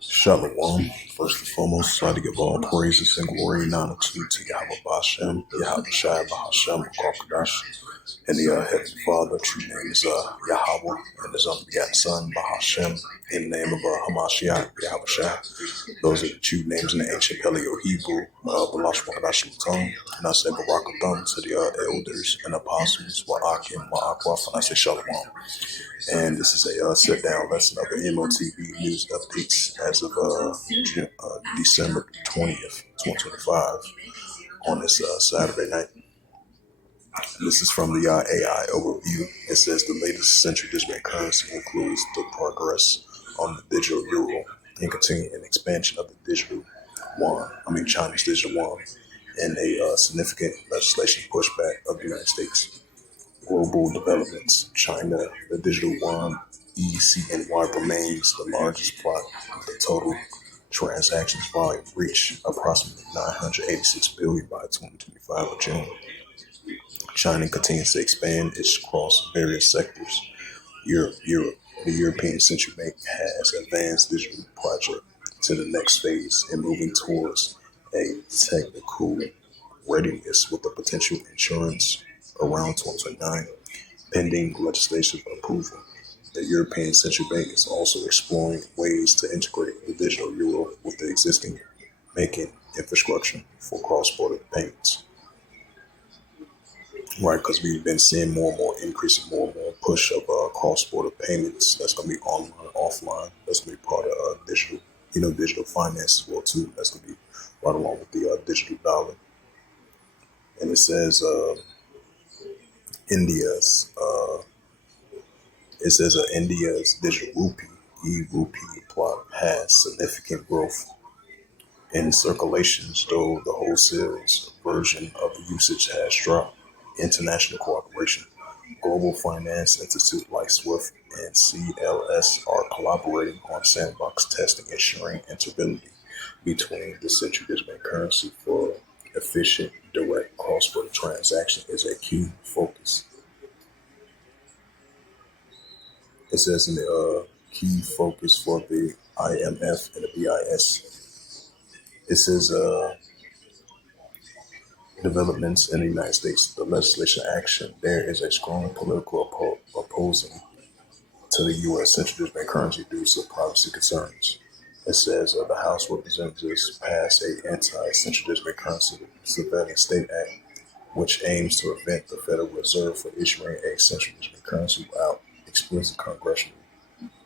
Shalom. First and foremost, I'd like to give all praises and glory and honor to Yahweh Bashem, Yahweh Shai Bahashem, Kwakadash, and the Heavenly Father. True name is Yahweh, and His unbegotten Son, Bahashem, in the name of Hamashiach, Yahweh Shai. Those are the true names in the ancient Paleo Hebrew, Balash Wakadash Luton, and I say Barakatham to the elders and apostles, Wa'akim, Wa'akwaf, and I say Shalom. And this is a sit-down lesson of the M.O.T.B news updates as of December 20th, 2025 on this Saturday night. And this is from the AI overview. It says the latest central digital currency includes the progress on the digital euro and continuing expansion of the digital yuan, China's digital yuan, and a significant legislation pushback of the United States. Global developments. China, the digital yuan, ECNY remains the largest plot of the total transactions volume, reached approximately 986 billion by 2025 of June. China continues to expand its across various sectors. Europe, the European Central Bank has advanced digital project to the next phase and moving towards a technical readiness with the potential insurance around 2029, pending legislative approval. The European Central Bank is also exploring ways to integrate the digital euro with the existing banking infrastructure for cross-border payments. Right, because we've been seeing more and more increasing, more and more push of cross-border payments. That's going to be online, offline. That's going to be part of digital, digital finance as well too. That's going to be right along with the digital dollar. And it says India's digital rupee, e-rupee plot has significant growth in circulations, though the wholesale's version of the usage has dropped. International cooperation. Global finance institute like SWIFT and CLS are collaborating on sandbox testing, ensuring interoperability between the central digital currency for efficient, direct cross-border transaction is a key focus. It says in the key focus for the IMF and the BIS. It says developments in the United States, the legislation action. There is a strong political opposing to the U.S. central digital currency due to privacy concerns. It says the House of Representatives passed a anti-central digital currency surveillance state act, which aims to prevent the Federal Reserve from issuing a central digital currency without explicit congressional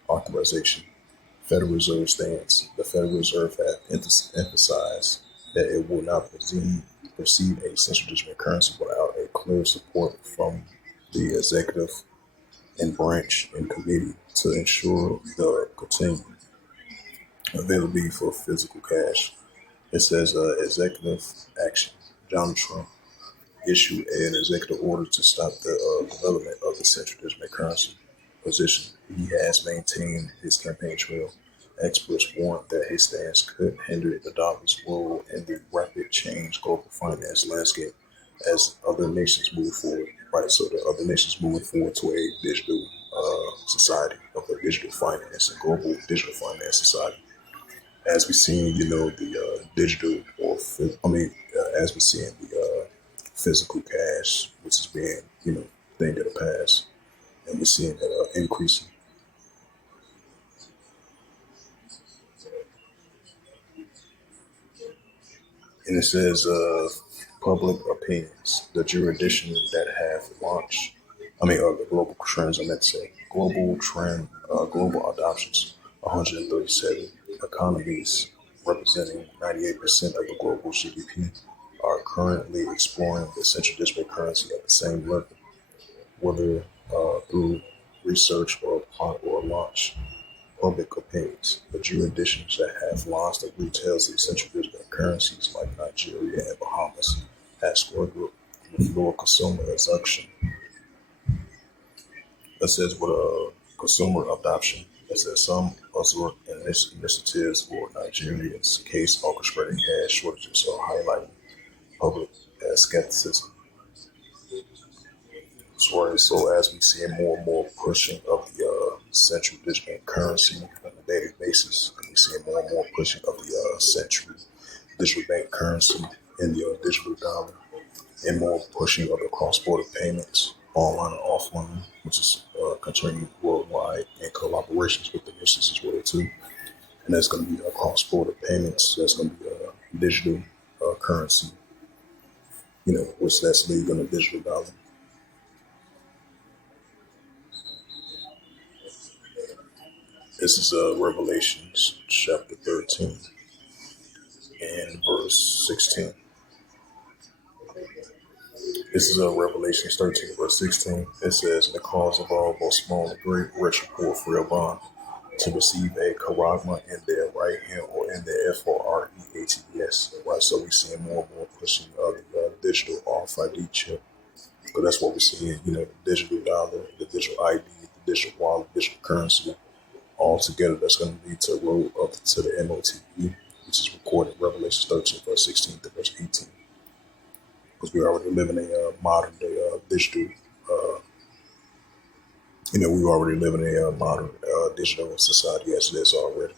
authorization. Federal Reserve stance. The Federal Reserve has emphasized that it will not perceive a central digital currency without a clear support from the executive and branch and committee to ensure the continued availability for physical cash. It says executive action. Donald Trump issued an executive order to stop the development of the central digital currency position. He has maintained his campaign trail. Experts warn that his stance could hinder the dollar's role in the rapid change global finance landscape as other nations move forward. Right, so the other nations moving forward to a digital society of a digital finance, a global digital finance society. As we see, the digital, as we see the physical cash, which is being, thing of the past, and we're seeing that increasing. And it says public opinions, the jurisdictions that have launched, the global trends, global adoptions, 137 economies representing 98% of the global GDP are currently exploring the central digital currency at the same level, whether through research or launch. Public opinions, the jurisdictions that have launched the retails of central digital currencies like Nigeria and Bahamas have scored with lower consumer adoption. It says with consumer adoption, it says some observed initiatives for Nigeria's case orchestrating cash shortages or highlighting public skepticism. So as we see more and more pushing of the central digital currency on a daily basis, we see more and more pushing of the central digital bank currency in the digital dollar, and more pushing of the cross-border payments, online and offline, which is continuing worldwide in collaborations with the nations as well too. And that's going to be cross-border payments. That's going to be digital currency, which that's legal in the digital dollar. This is Revelations chapter 13 and verse 16. This is Revelations 13 verse 16. It says, "The cause of all, both small and great, rich and poor, free or bond, to receive a charagma in their right hand or in their FOREATS." Right, so we're seeing more and more pushing of the digital RFID chip. But that's what we're seeing, the digital dollar, the digital ID, the digital wallet, digital currency, all together. That's going to lead to a road up to the M.O.T.B, which is recorded in Revelation 13, verse 16 to verse 18. Because we already live in a modern day digital, uh, we already live in a modern digital society as it is already.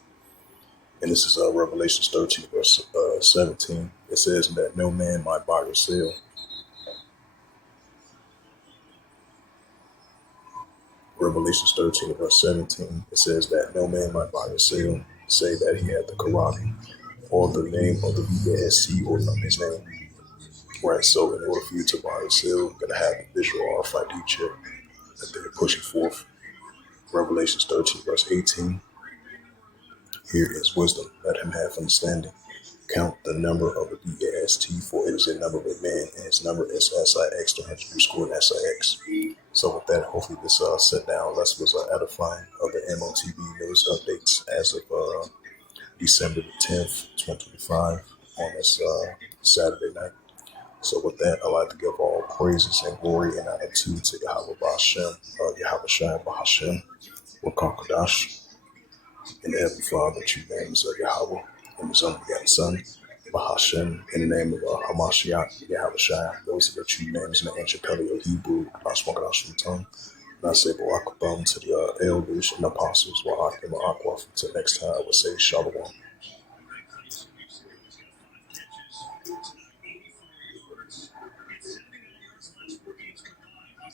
And this is Revelation 13, verse 17. It says that no man might buy or sell. Revelation 13, verse 17. It says that no man might buy or sell, say that he had the Quran or the name of the VASC or his name. Right, so in order for you to buy or sell, you're going to have the visual RFID chip that they're pushing forth. Revelation 13, verse 18. Here is wisdom, let him have understanding. Count the number of the BAST, for it is a number of a man, and his number is SIX 300 squared SIX. So with that, hopefully this set down lesson was edifying of the M.O.T.B news updates as of December the 10th, 2025 on this Saturday night. So with that, I'd like to give all praises and glory and honor to Yahweh Bashem, Yahweh Shai Bahashem, Wakakadash, in the Heavenly Father, true names of Yahweh, and His only begotten Son, Bahashem, in the name of Hamashiach, Yahweh Shai. Those are the true names in the ancient Paleo Hebrew, Ashwakadash from tongue. And I say Barakabam to the elders and apostles, Wa'akim Aqua. Until next time, I would say Shalom.